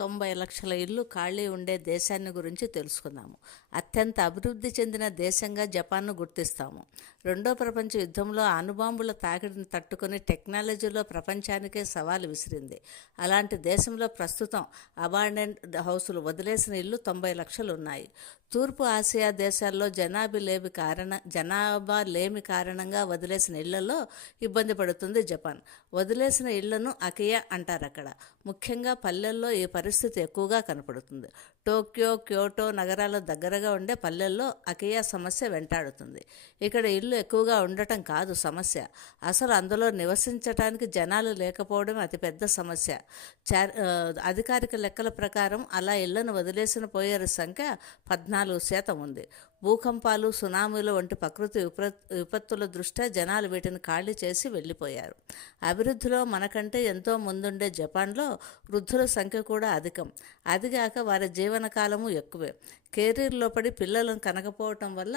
90 లక్షల ఇళ్ళు ఖాళీ ఉండే దేశాన్ని గురించి తెలుసుకుందాము. అత్యంత అభివృద్ధి చెందిన దేశంగా జపాన్ను గుర్తిస్తాము. రెండో ప్రపంచ యుద్ధంలో అణుబాంబుల తాకిడిని తట్టుకుని టెక్నాలజీలో ప్రపంచానికే సవాలు విసిరింది. అలాంటి దేశంలో ప్రస్తుతం అబాండెంట్ హౌసులు వదిలేసిన ఇళ్ళు 90 లక్షలు ఉన్నాయి. తూర్పు ఆసియా దేశాల్లో జనాభా లేమి కారణంగా వదిలేసిన ఇళ్లలో ఇబ్బంది పడుతుంది జపాన్. వదిలేసిన ఇళ్లను అకియా అంటారు అక్కడ. ముఖ్యంగా పల్లెల్లో ఈ పరిస్థితి ఎక్కువగా కనపడుతుంది. టోక్యో, క్యోటో నగరాల దగ్గరగా ఉండే పల్లెల్లో అకియా సమస్య వెంటాడుతుంది. ఇక్కడ ఇల్లు ఎక్కువగా ఉండటం కాదు సమస్య, అసలు అందులో నివసించడానికి జనాలు లేకపోవడం అతిపెద్ద సమస్య. అధికారిక లెక్కల ప్రకారం అలా ఇళ్లను వదిలేసిన పోయేరు సంఖ్య 14% ఉంది. భూకంపాలు, సునామీలు వంటి ప్రకృతి విపత్తుల దృష్ట్యా జనాలు వీటిని ఖాళీ చేసి వెళ్ళిపోయారు. అభివృద్ధిలో మనకంటే ఎంతో ముందుండే జపాన్లో వృద్ధుల సంఖ్య కూడా అధికం. అదిగాక వారి జీవనకాలము ఎక్కువే. కెరీర్లో పడి పిల్లలను కనకపోవటం వల్ల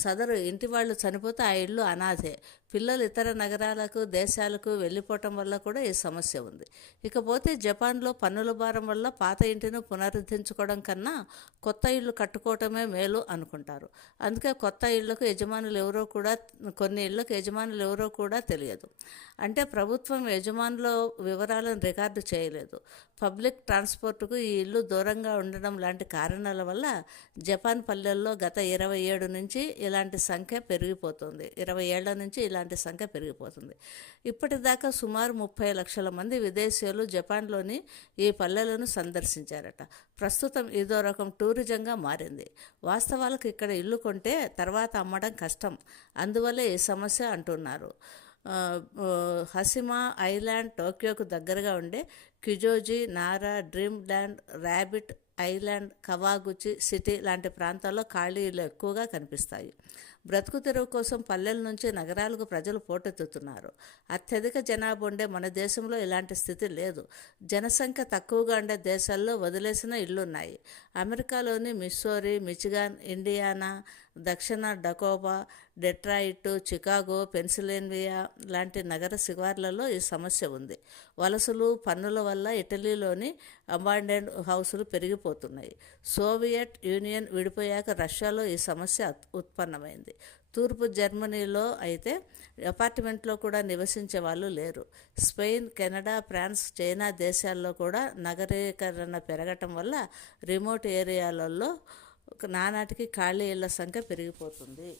సదరు ఇంటి వాళ్ళు చనిపోతే ఆ ఇళ్ళు అనాథే. పిల్లలు ఇతర నగరాలకు, దేశాలకు వెళ్ళిపోవటం వల్ల కూడా ఈ సమస్య ఉంది. ఇకపోతే జపాన్లో పన్నుల భారం వల్ల పాత ఇంటిని పునరుద్ధరించుకోవడం కన్నా కొత్త ఇళ్ళు కట్టుకోవటమే మేలు అనుకుంటారు. అందుకే కొత్త ఇళ్లకు కొన్ని ఇళ్లకు యజమానులు ఎవరో కూడా తెలియదు. అంటే ప్రభుత్వం యజమానుల వివరాలను రికార్డు చేయలేదు. పబ్లిక్ ట్రాన్స్పోర్టుకు ఈ ఇల్లు దూరంగా ఉండడం లాంటి కారణాల వల్ల జపాన్ పల్లెల్లో గత 20 ఏళ్ల నుంచి ఇలాంటి సంఖ్య పెరిగిపోతుంది. ఇప్పటిదాకా సుమారు 30 లక్షల మంది విదేశీయులు జపాన్లోని ఈ పల్లెలను సందర్శించారట. ప్రస్తుతం ఇదో రకం టూరిజంగా మారింది. వాస్తవాలకు ఇక్కడ ఇల్లు కొంటే తర్వాత అమ్మడం కష్టం, అందువల్లే ఈ సమస్య అంటున్నారు. హసిమా ఐలాండ్, టోక్యోకు దగ్గరగా ఉండే Kichijoji, Nara, dream land, rabbit island, Kawaguchi city లాంటి ప్రాంతాల్లో ఖాళీలు ఎక్కువగా కనిపిస్తాయి. బ్రతుకు తెరువు కోసం పల్లెల నుంచి నగరాలకు ప్రజలు పోటెత్తుతున్నారు. అత్యధిక జనాభా ఉండే మన దేశంలో ఇలాంటి స్థితి లేదు. జనసంఖ్య తక్కువగా ఉండే దేశాల్లో వదిలేసిన ఇళ్లున్నాయి. అమెరికాలోని మిస్సోరీ, మిచిగాన్, ఇండియానా, దక్షిణ డకోటా, డెట్రాయిట్, చికాగో, పెన్సిల్వేనియా లాంటి నగర శివార్లలో ఈ సమస్య ఉంది. వలసలు, పన్నుల వల్ల ఇటలీలోని అబాండెంట్ హౌసులు పెరిగిపోతున్నాయి. సోవియట్ యూనియన్ విడిపోయాక రష్యాలో ఈ సమస్య ఉత్పన్నమైంది. తూర్పు జర్మనీలో అయితే అపార్ట్మెంట్లో కూడా నివసించే వాళ్ళు లేరు. స్పెయిన్, కెనడా, ఫ్రాన్స్, చైనా దేశాల్లో కూడా నగరీకరణ పెరగటం వల్ల రిమోట్ ఏరియాలలో నానాటికి ఖాళీ ఇళ్ల సంఖ్య పెరిగిపోతుంది.